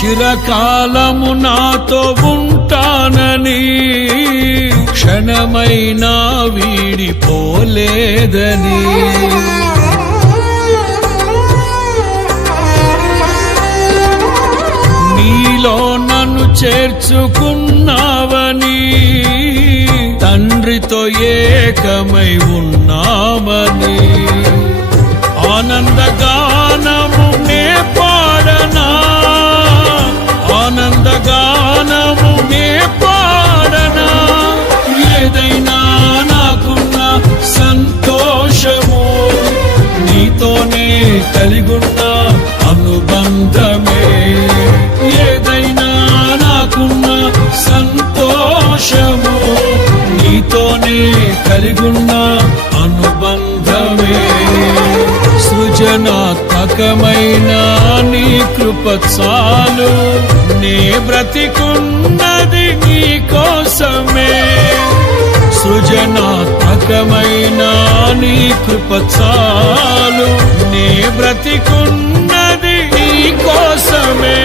చిరకాలము నాతో ఉంటానని క్షణమైనా వీడిపోలేదని నీలో నన్ను చేర్చుకున్నావని తండ్రితో ఏకమై ఉన్నామని ఆనందగానము నే పాడనా ఆనందగానము నే పాడనా ఏదైనా నాకున్న సంతోషము నీతోనే కలిగున్న అనుబంధమే ఏదైనా నాకున్న సంతోషము నీతోనే కలిగున్న అనుబంధమే సృజనాత్మకమైన నీ కృప చాలు నే బ్రతికున్నది నీ కోసమే సృజనాత్మకమైన నీ కృప చాలు నే బ్రతికున్నది నీ కోసమే